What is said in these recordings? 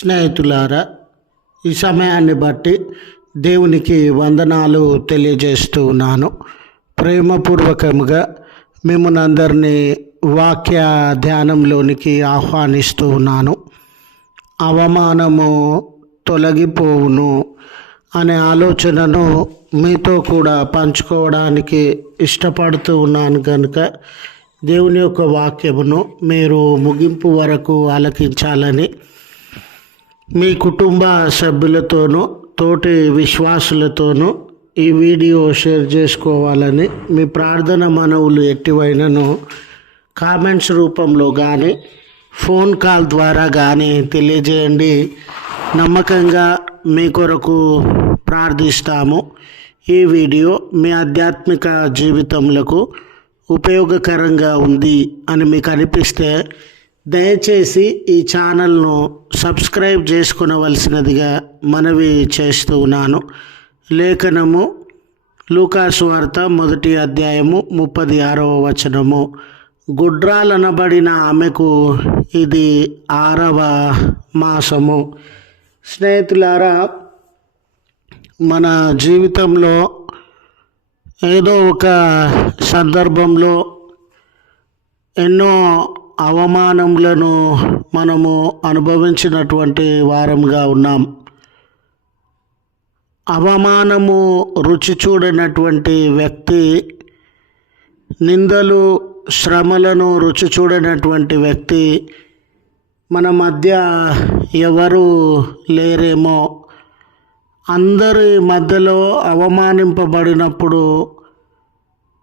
స్నేహితులారా, ఈ సమయాన్ని బట్టి దేవునికి వందనాలు తెలియజేస్తూ ఉన్నాను. ప్రేమపూర్వకంగా మిమ్మల్ని అందరినీ వాక్య ధ్యానంలోనికి ఆహ్వానిస్తూ ఉన్నాను. అవమానము తొలగిపోవును అనే ఆలోచనను మీతో కూడా పంచుకోవడానికి ఇష్టపడుతూ ఉన్నాను కనుక దేవుని యొక్క వాక్యమును మీరు ముగింపు వరకు ఆలకించాలని మీ కుటుంబ సభ్యులతోనూ తోటి విశ్వాసులతోనూ ఈ వీడియో షేర్ చేసుకోవాలని మీ ప్రార్థన మనవులు ఎట్టివైనను కామెంట్స్ రూపంలో కానీ ఫోన్ కాల్ ద్వారా కానీ తెలియజేయండి. నమ్మకంగా మీ కొరకు ప్రార్థిస్తాము. ఈ వీడియో మీ ఆధ్యాత్మిక జీవితములకు ఉపయోగకరంగా ఉంది అని మీకు అనిపిస్తే దయచేసి ఈ ఛానల్ను సబ్స్క్రైబ్ చేసుకునవలసినదిగా మనవి చేస్తూ ఉన్నాను. లేఖనము లూకాసు వార్త 1వ అధ్యాయము 36వ వచనము. గుడ్రాలనబడిన ఆమెకు ఇది 6వ మాసము. స్నేహితులారా, మన జీవితంలో ఏదో ఒక సందర్భంలో ఎన్నో అవమానములను మనము అనుభవించినటువంటి వారంగా ఉన్నాం. అవమానము రుచి చూడనటువంటి వ్యక్తి, నిందలు శ్రమలను రుచి చూడనటువంటి వ్యక్తి మన మధ్య ఎవరు లేరేమో. అందరి మధ్యలో అవమానింపబడినప్పుడు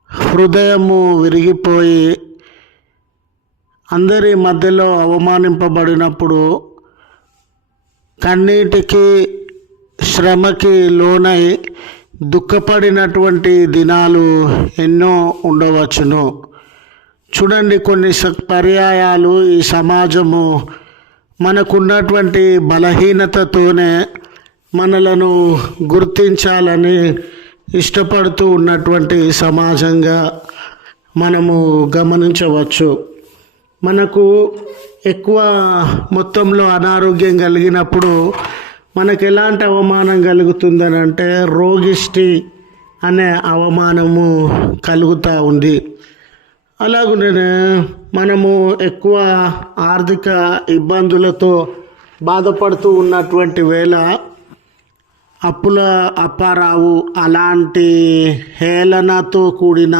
హృదయము విరిగిపోయి, అందరి మధ్యలో అవమానింపబడినప్పుడు కన్నీటికి శ్రమకి లోనై దుఃఖపడినటువంటి దినాలు ఎన్నో ఉండవచ్చును. చూడండి, కొన్ని పర్యాయాలు ఈ సమాజము మనకున్నటువంటి బలహీనతతోనే మనలను గుర్తించాలని ఇష్టపడుతూ ఉన్నటువంటి సమాజంగా మనము గమనించవచ్చు. మనకు ఎక్కువ మొత్తంలో అనారోగ్యం కలిగినప్పుడు మనకు ఎలాంటి అవమానం కలుగుతుందని అంటే రోగిష్టి అనే అవమానము కలుగుతూ ఉంది. అలాగనే మనము ఎక్కువ ఆర్థిక ఇబ్బందులతో బాధపడుతూ ఉన్నటువంటి వేళ అప్పుల అప్పారావు అలాంటి హేళనతో కూడిన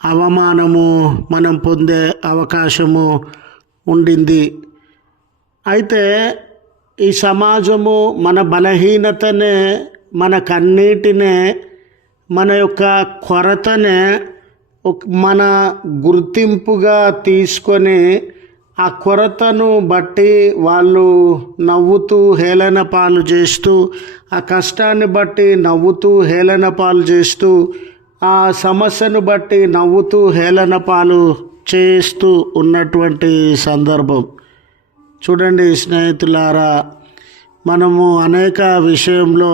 అవమానము మనం పొందే అవకాశము ఉండింది. అయితే ఈ సమాజము మన బలహీనతనే, మన కన్నీటినే, మన యొక్క కొరతనే మన గుర్తింపుగా తీసుకొని ఆ కొరతను బట్టి వాళ్ళు నవ్వుతూ హేళన పాలు చేస్తూ, ఆ కష్టాన్ని బట్టి నవ్వుతూ హేళన పాలు చేస్తూ, ఆ సమస్యను బట్టి నవ్వుతూ హేళన పాలు చేస్తూ ఉన్నటువంటి సందర్భం. చూడండి స్నేహితులారా, మనము అనేక విషయంలో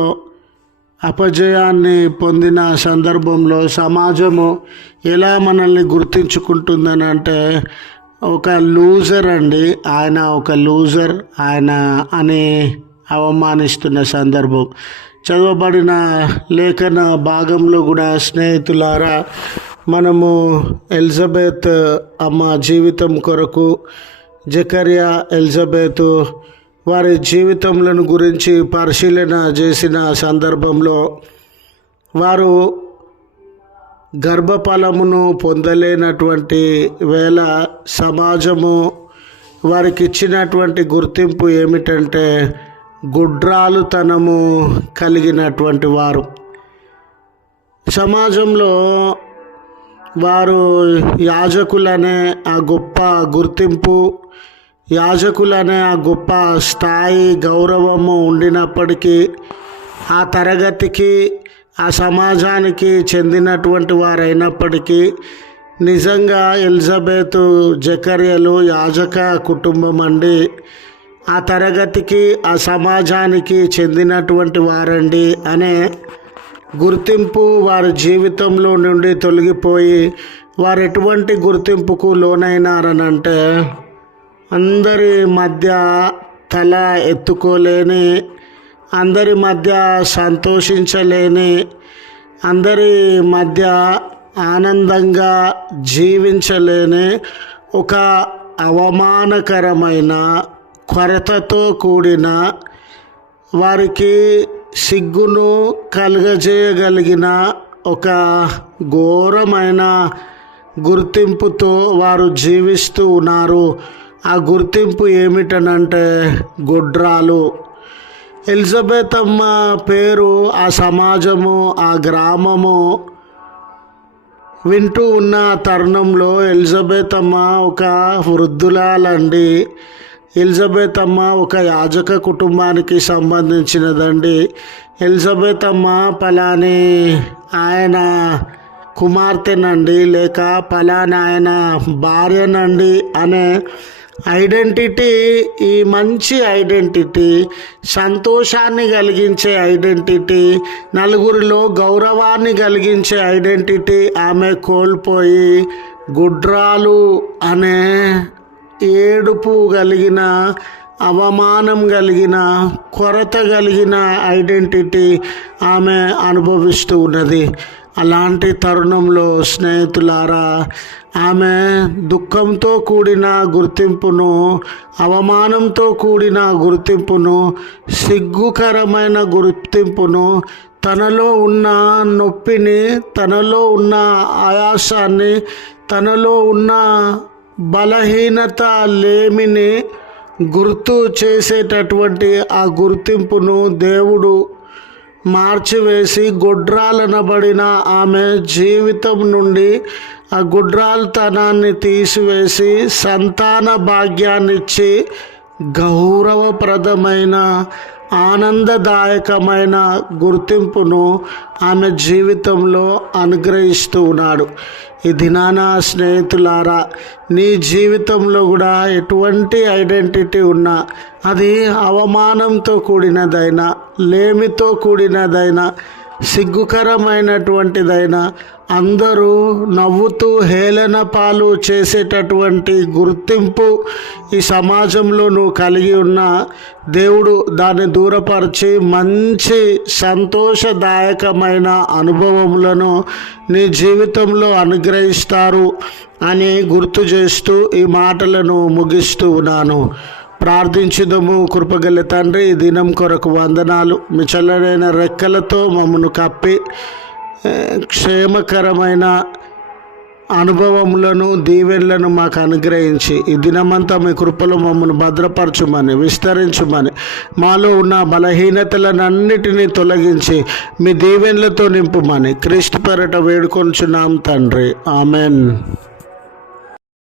అపజయాన్ని పొందిన సందర్భంలో సమాజము ఎలా మనల్ని గుర్తించుకుంటుందని అంటే, ఒక లూజర్ అండి, ఆయన ఒక లూజర్, ఆయన అని అవమానిస్తున్న సందర్భం. చదవబడిన లేఖన భాగంలో కూడా స్నేహితులారా, మనము ఎలిజబెత్ అమ్మ జీవితం కొరకు జకర్యా ఎలిజబెత్ వారి జీవితములను గురించి పరిశీలన చేసిన సందర్భంలో వారు గర్భఫలమును పొందలేనటువంటి వేళ సమాజము వారికి ఇచ్చినటువంటి గుర్తింపు ఏమిటంటే గుడ్రాలుతనము కలిగినటువంటి వారు. సమాజంలో వారు యాజకులనే ఆ గొప్ప గుర్తింపు, యాజకులనే ఆ గొప్ప స్థాయి గౌరవము ఉండినప్పటికీ ఆ తరగతికి ఆ సమాజానికి చెందినటువంటి వారైనప్పటికీ నిజంగా ఎలిజబెత్ జకర్యాలు యాజక కుటుంబం అండి, ఆ తరగతికి ఆ సమాజానికి చెందినటువంటి వారండి అనే గుర్తింపు వారి జీవితంలో నుండి తొలగిపోయి వారు ఎటువంటి గుర్తింపుకు లోనైనారనంటే అందరి మధ్య తల ఎత్తుకోలేని, అందరి మధ్య సంతోషించలేని, అందరి మధ్య ఆనందంగా జీవించలేని ఒక అవమానకరమైన, కొరతతో కూడిన, వారికి సిగ్గును కలుగజేయగలిగిన ఒక ఘోరమైన గుర్తింపుతో వారు జీవిస్తూ ఉన్నారు. ఆ గుర్తింపు ఏమిటనంటే గొడ్రాలు. ఎలిజబెత్ అమ్మ పేరు ఆ సమాజము, ఆ గ్రామము వింటూ ఉన్న తరుణంలో ఎలిజబెత్ అమ్మ ఒక వృద్ధురాలండి. ఎలిజబెత్ అమ్మ ఒక యాజక కుటుంబానికి సంబంధించినదండి. ఎలిజబెత్ అమ్మ పలాని ఆయన కుమార్తెనండి, లేక పలాని ఆయన భార్యనండి అనే ఐడెంటిటీ, ఈ మంచి ఐడెంటిటీ, సంతోషాన్ని కలిగించే ఐడెంటిటీ, నలుగురిలో గౌరవాన్ని కలిగించే ఐడెంటిటీ ఆమె కోల్పోయి గుడ్రాలు అనే ఏడుపు కలిగిన, అవమానం కలిగిన, కొరత కలిగిన ఐడెంటిటీ ఆమె అనుభవిస్తూ ఉన్నది. అలాంటి తరుణంలో స్నేహితులారా, ఆమె దుఃఖంతో కూడిన గుర్తింపును, అవమానంతో కూడిన గుర్తింపును, సిగ్గుకరమైన గుర్తింపును, తనలో ఉన్న నొప్పిని, తనలో ఉన్న ఆయాసాన్ని, తనలో ఉన్న బలహీనత లేమిని గుర్తు చేసేటటువంటి ఆ గుర్తింపును దేవుడు మార్చివేసి గొడ్రాలనబడిన ఆమె జీవితం నుండి ఆ గుడ్రాల్తనాన్ని తీసివేసి సంతాన భాగ్యాన్నిచ్చి గౌరవప్రదమైన, ఆనందదాయకమైన గుర్తింపును ఆమె జీవితంలో అనుగ్రహిస్తూ ఉన్నాడు. ఈ దినాన స్నేహితులారా, నీ జీవితంలో కూడా ఎటువంటి ఐడెంటిటీ ఉన్నా, అది అవమానంతో కూడినదైనా, లేమితో కూడినదైనా, సిగ్గుకరమైనటువంటిదైనా, అందరూ నవ్వుతూ హేళన పాలు చేసేటటువంటి గుర్తింపు ఈ సమాజంలో నువ్వు కలిగి ఉన్న, దేవుడు దాన్ని దూరపరిచి మంచి సంతోషదాయకమైన అనుభవములను నీ జీవితంలో అనుగ్రహిస్తారు అని గుర్తు చేస్తూ ఈ మాటలను ముగిస్తూ ఉన్నాను. ప్రార్థించుదము. కృపగల తండ్రి, ఈ దినం కొరకు వందనాలు. మీ చల్లనైన రెక్కలతో మమ్మను కప్పి క్షేమకరమైన అనుభవములను, దీవెనలను మాకు అనుగ్రహించి ఈ దినమంతా మీ కృపలో మమ్మల్ని భద్రపరచుమని, విస్తరించుమని, మాలో ఉన్న బలహీనతలనన్నిటినీ తొలగించి మీ దీవెనలతో నింపుమని క్రీస్తు పేరట వేడుకొనుచున్నాం తండ్రి. ఆమెన్.